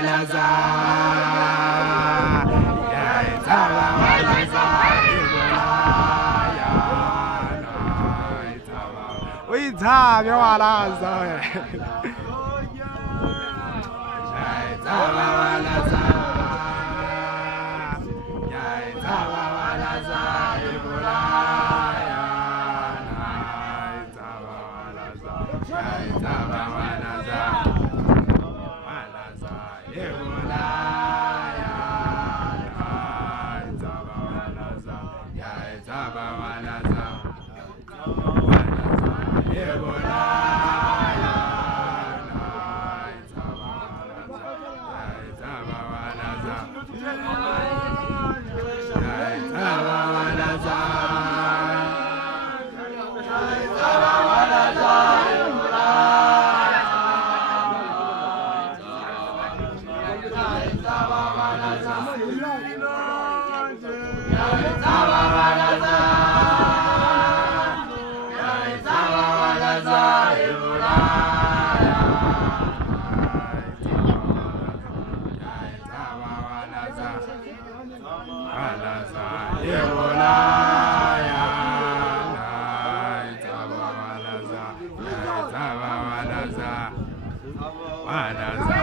walaza yaitaba walaza uyithabe walaza yaitaba walaza yaitaba walaza ibulaya yaitaba walaza yaitaba walaza walaza ibulaya yaitaba walaza yaitaba walaza walaza